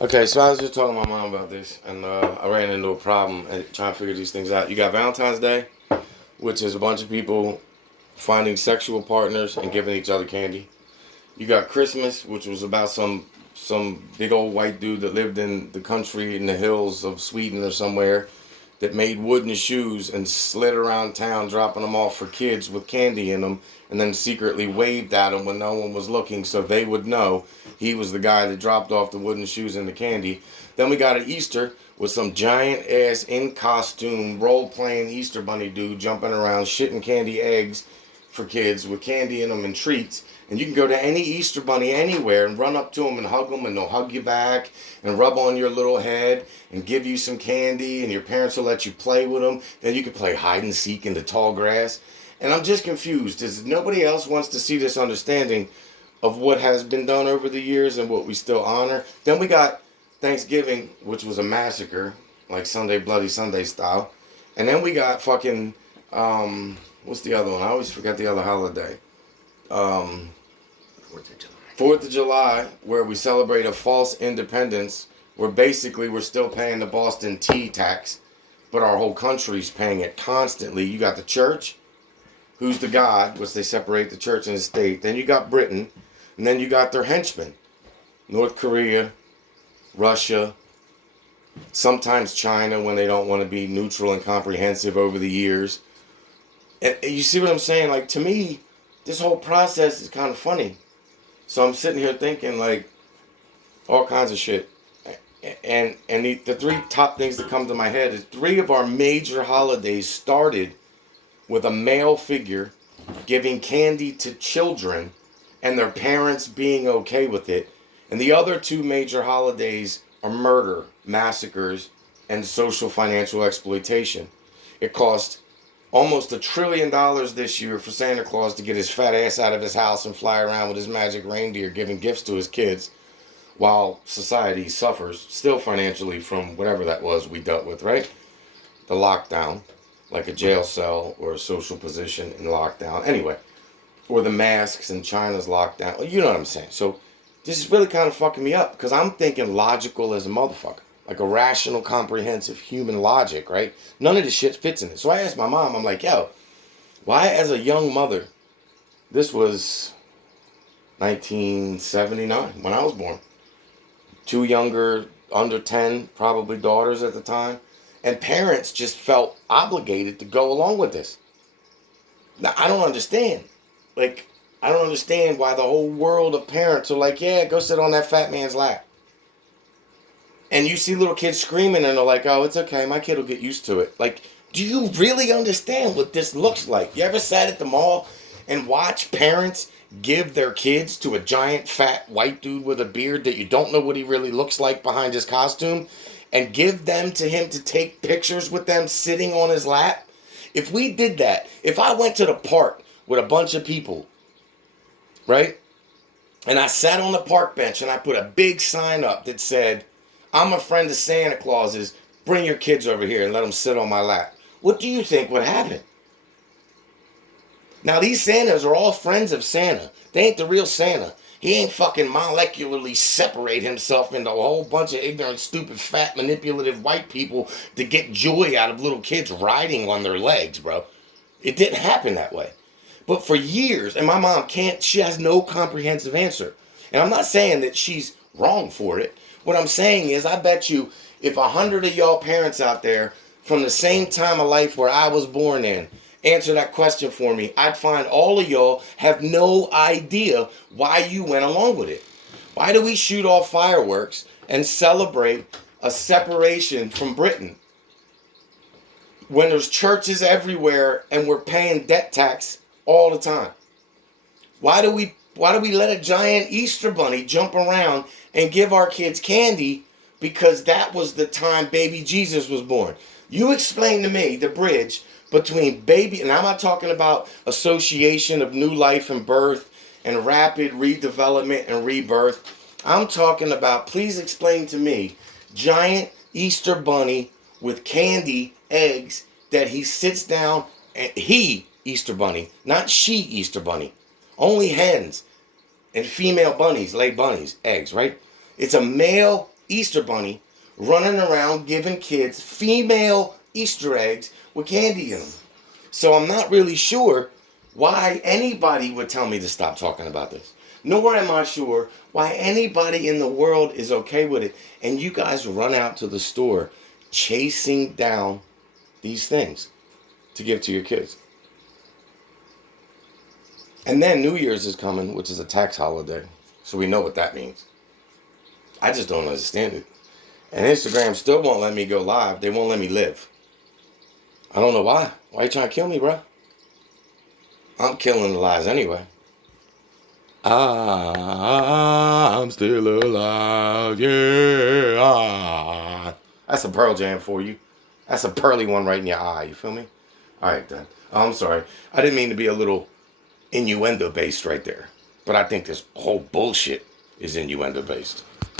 Okay, so I was just talking to my mom about this, and I ran into a problem and trying to figure these things out. You got Valentine's Day, which is a bunch of people finding sexual partners and giving each other candy. You got Christmas, which was about some big old white dude that lived in the country in the hills of Sweden or somewhere that made wooden shoes and slid around town dropping them off for kids with candy in them, and then secretly waved at them when no one was looking so they would know he was the guy that dropped off the wooden shoes and the candy. Then we got an Easter with some giant ass in costume role playing Easter bunny dude jumping around shitting candy eggs for kids with candy in them and treats. And you can go to any Easter bunny anywhere and run up to them and hug them, and they'll hug you back and rub on your little head and give you some candy, and your parents will let you play with them. Then you can play hide and seek in the tall grass. And I'm just confused. Does nobody else wants to see this understanding of what has been done over the years and what we still honor? Then we got Thanksgiving, which was a massacre, like Sunday Bloody Sunday style. And then we got fucking, what's the other one? I always forget the other holiday. 4th of July. 4th of July, where we celebrate a false independence, where basically we're still paying the Boston tea tax, but our whole country's paying it constantly. You got the church, who's the God, which they separate the church and the state. Then you got Britain, and then you got their henchmen, North Korea, Russia, sometimes China when they don't want to be neutral and comprehensive over the years. And you see what I'm saying? Like, to me, this whole process is kind of funny. So I'm sitting here thinking, like, all kinds of shit. And the three top things that come to my head is three of our major holidays started with a male figure giving candy to children and their parents being okay with it. And the other two major holidays are murder, massacres, and social financial exploitation. It cost almost $1 trillion this year for Santa Claus to get his fat ass out of his house and fly around with his magic reindeer giving gifts to his kids, while society suffers still financially from whatever that was we dealt with, right? The lockdown, like a jail cell or a social position in lockdown. Anyway, or the masks and China's lockdown. You know what I'm saying? So this is really kind of fucking me up because I'm thinking logical as a motherfucker. Like a rational, comprehensive human logic, right? None of this shit fits in it. So I asked my mom, I'm like, yo, why as a young mother, this was 1979 when I was born. Two younger, under 10, probably daughters at the time. And parents just felt obligated to go along with this. Now, I don't understand. Like, I don't understand why the whole world of parents are like, yeah, go sit on that fat man's lap. And you see little kids screaming and they're like, oh, it's okay, my kid will get used to it. Like, do you really understand what this looks like? You ever sat at the mall and watch parents give their kids to a giant fat white dude with a beard that you don't know what he really looks like behind his costume and give them to him to take pictures with them sitting on his lap? If we did that, if I went to the park with a bunch of people, right? And I sat on the park bench and I put a big sign up that said, I'm a friend of Santa Claus's. Bring your kids over here and let them sit on my lap. What do you think would happen? Now, these Santas are all friends of Santa. They ain't the real Santa. He ain't fucking molecularly separate himself into a whole bunch of ignorant, stupid, fat, manipulative white people to get joy out of little kids riding on their legs, bro. It didn't happen that way. But for years, and my mom she has no comprehensive answer. And I'm not saying that she's wrong for it. What I'm saying is, I bet you if 100 of y'all parents out there from the same time of life where I was born in answer that question for me, I'd find all of y'all have no idea why you went along with it. Why do we shoot off fireworks and celebrate a separation from Britain when there's churches everywhere and we're paying debt tax all the time? Why do we let a giant Easter bunny jump around and give our kids candy because that was the time baby Jesus was born? You explain to me the bridge between baby, and I'm not talking about association of new life and birth and rapid redevelopment and rebirth. I'm talking about, please explain to me, giant Easter bunny with candy, eggs, that he sits down, and Easter bunny, not she Easter bunny. Only hens and female bunnies lay bunnies, eggs, right? It's a male Easter bunny running around giving kids female Easter eggs with candy in them. So I'm not really sure why anybody would tell me to stop talking about this. Nor am I sure why anybody in the world is okay with it. And you guys run out to the store chasing down these things to give to your kids. And then New Year's is coming, which is a tax holiday. So we know what that means. I just don't understand it. And Instagram still won't let me go live. They won't let me live. I don't know why. Why you trying to kill me, bro? I'm killing the lies anyway. I'm still alive, yeah. That's a Pearl Jam for you. That's a pearly one right in your eye, you feel me? Alright then. Oh, I'm sorry. I didn't mean to be a little innuendo based right there. But I think this whole bullshit is innuendo based.